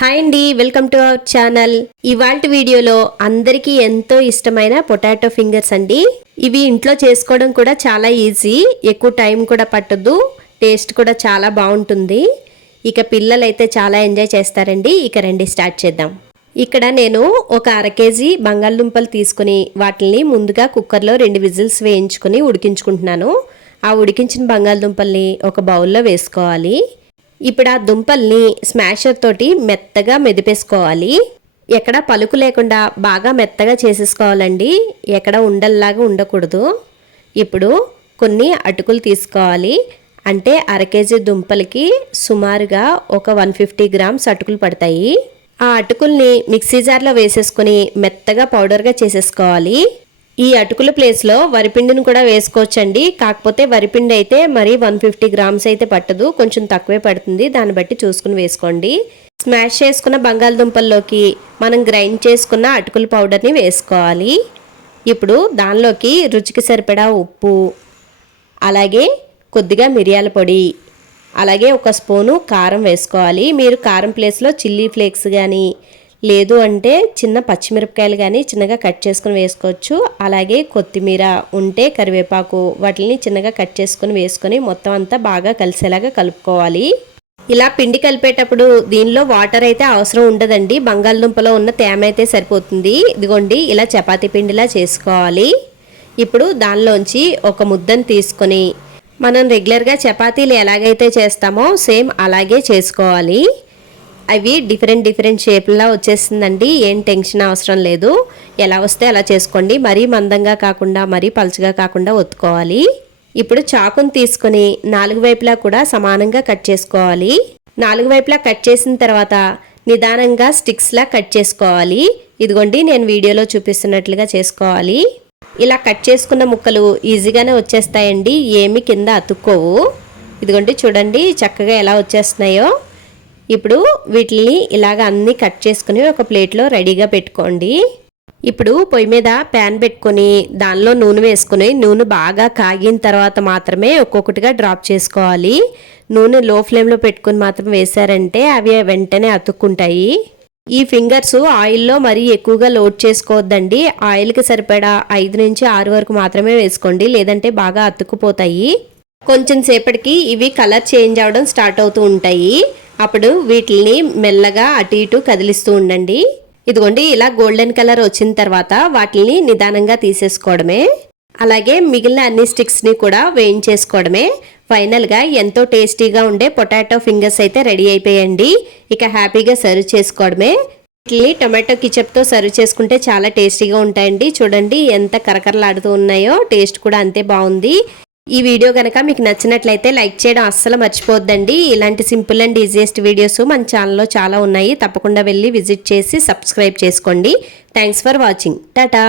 Hi అండి welcome to our channel. ఇవాళ వీడియోలో అందరికీ ఎంతో ఇష్టమైన పొటాటో ఫింగర్స్ అండి. ఇవి ఇంట్లో చేసుకోవడం కూడా చాలా ఈజీ ఎక్కువ టైం కూడా పట్టదు టేస్ట్ కూడా చాలా బాగుంటుంది. ఇక పిల్లలైతే చాలా ఎంజాయ్ చేస్తారండి ఇక రండి స్టార్ట్ చేద్దాం. ఇక్కడ నేను ఒక అర కేజీ బంగాళదుంపలు తీసుకుని వాటిని ముందుగా కుక్కర్లో రెండు విజిల్స్ వేయించుకుని ఉడికించుకుంటున్నాను. ఆ ఉడికించిన బంగాళదుంపల్ని ఒక బౌల్లో వేసుకోవాలి. ఇప్పుడు ఆ దుంపల్ని స్మాషర్ తోటి మెత్తగా మెదిపేసుకోవాలి. ఎక్కడ పలుకు లేకుండా బాగా మెత్తగా చేసేసుకోవాలండి. ఎక్కడ ఉండల్లాగా ఉండకూడదు. ఇప్పుడు కొన్ని అటుకులు తీసుకోవాలి. అంటే అర కేజీ దుంపలకి సుమారుగా ఒక వన్ ఫిఫ్టీ గ్రామ్స్ అటుకులు పడతాయి. ఆ అటుకుల్ని మిక్సీ జార్లో వేసేసుకొని మెత్తగా పౌడర్గా చేసేసుకోవాలి. ఈ అటుకుల ప్లేస్లో వరిపిండిని కూడా వేసుకోవచ్చండి. కాకపోతే వరిపిండి అయితే మరి వన్ ఫిఫ్టీ గ్రామ్స్ అయితే పట్టదు. కొంచెం తక్కువే పడుతుంది. దాన్ని బట్టి చూసుకుని వేసుకోండి. స్మాష్ చేసుకున్న బంగాళదుంపల్లోకి మనం గ్రైండ్ చేసుకున్న అటుకుల పౌడర్ని వేసుకోవాలి. ఇప్పుడు దానిలోకి రుచికి సరిపడా ఉప్పు అలాగే కొద్దిగా మిరియాల పొడి అలాగే ఒక స్పూను కారం వేసుకోవాలి. మీరు కారం ప్లేస్లో చిల్లీ ఫ్లేక్స్ కానీ లేదు అంటే చిన్న పచ్చిమిరపకాయలు కానీ చిన్నగా కట్ చేసుకుని వేసుకోవచ్చు. అలాగే కొత్తిమీర ఉంటే కరివేపాకు వాటిని చిన్నగా కట్ చేసుకుని వేసుకొని మొత్తం అంతా బాగా కలిసేలాగా కలుపుకోవాలి. ఇలా పిండి కలిపేటప్పుడు దీనిలో వాటర్ అయితే అవసరం ఉండదండి. బంగాళదుంపలో ఉన్న తేమ అయితే సరిపోతుంది. ఇదిగోండి ఇలా చపాతీ పిండిలా చేసుకోవాలి. ఇప్పుడు దానిలోంచి ఒక ముద్దను తీసుకొని మనం రెగ్యులర్గా చపాతీలు ఎలాగైతే చేస్తామో సేమ్ అలాగే చేసుకోవాలి. అవి డిఫరెంట్ డిఫరెంట్ షేప్లా వచ్చేసిందండి ఏం టెన్షన్ అవసరం లేదు. ఎలా వస్తే అలా చేసుకోండి. మరీ మందంగా కాకుండా మరీ పలుచగా కాకుండా ఒత్తుకోవాలి. ఇప్పుడు చాకుని తీసుకొని నాలుగు వైపులా కూడా సమానంగా కట్ చేసుకోవాలి. నాలుగు వైపులా కట్ చేసిన తర్వాత నిదానంగా స్టిక్స్లా కట్ చేసుకోవాలి. ఇదిగోండి నేను వీడియోలో చూపిస్తున్నట్లుగా చేసుకోవాలి. ఇలా కట్ చేసుకున్న ముక్కలు ఈజీగానే వచ్చేస్తాయండి. ఏమి కింద అతుక్కోవు. ఇదిగోండి చూడండి చక్కగా ఎలా వచ్చేస్తున్నాయో. ఇప్పుడు వీటిని ఇలాగ అన్నీ కట్ చేసుకుని ఒక ప్లేట్లో రెడీగా పెట్టుకోండి. ఇప్పుడు పొయ్యి మీద ప్యాన్ పెట్టుకొని దానిలో నూనె వేసుకుని నూనె బాగా కాగిన తర్వాత మాత్రమే ఒక్కొక్కటిగా డ్రాప్ చేసుకోవాలి. నూనె లో ఫ్లేమ్లో పెట్టుకుని మాత్రం వేశారంటే అవి వెంటనే అతుక్కుంటాయి. ఈ ఫింగర్స్ ఆయిల్లో మరీ ఎక్కువగా లోడ్ చేసుకోవద్దండి. ఆయిల్కి సరిపడా ఐదు నుంచి ఆరు వరకు మాత్రమే వేసుకోండి. లేదంటే బాగా అతుక్కుపోతాయి. కొంచెం సేపటికి ఇవి కలర్ చేంజ్ అవడం స్టార్ట్ అవుతూ ఉంటాయి. అప్పుడు వీటిని మెల్లగా అటు ఇటు కదిలిస్తూ ఉండండి. ఇదిగోండి ఇలా గోల్డెన్ కలర్ వచ్చిన తర్వాత వాటిని నిదానంగా తీసేసుకోవడమే. అలాగే మిగిలిన అన్ని స్టిక్స్ని కూడా వేయించేసుకోవడమే. ఫైనల్గా ఎంతో టేస్టీగా ఉండే పొటాటో ఫింగర్స్ అయితే రెడీ అయిపోయండి. ఇక హ్యాపీగా సర్వ్ చేసుకోవడమే. వీటిని టొమాటో కిచప్తో సర్వ్ చేసుకుంటే చాలా టేస్టీగా ఉంటాయండి. చూడండి ఎంత కరకరలాడుతూ ఉన్నాయో టేస్ట్ కూడా అంతే బాగుంది. ఈ వీడియో కనుక మీకు నచ్చినట్లయితే లైక్ చేయడం అస్సలు మర్చిపోద్దండి. ఇలాంటి సింపుల్ అండ్ ఈజియెస్ట్ వీడియోస్ మన ఛానల్లో చాలా ఉన్నాయి. తప్పకుండా వెళ్ళి విజిట్ చేసి సబ్స్క్రైబ్ చేసుకోండి. Thanks for watching Tata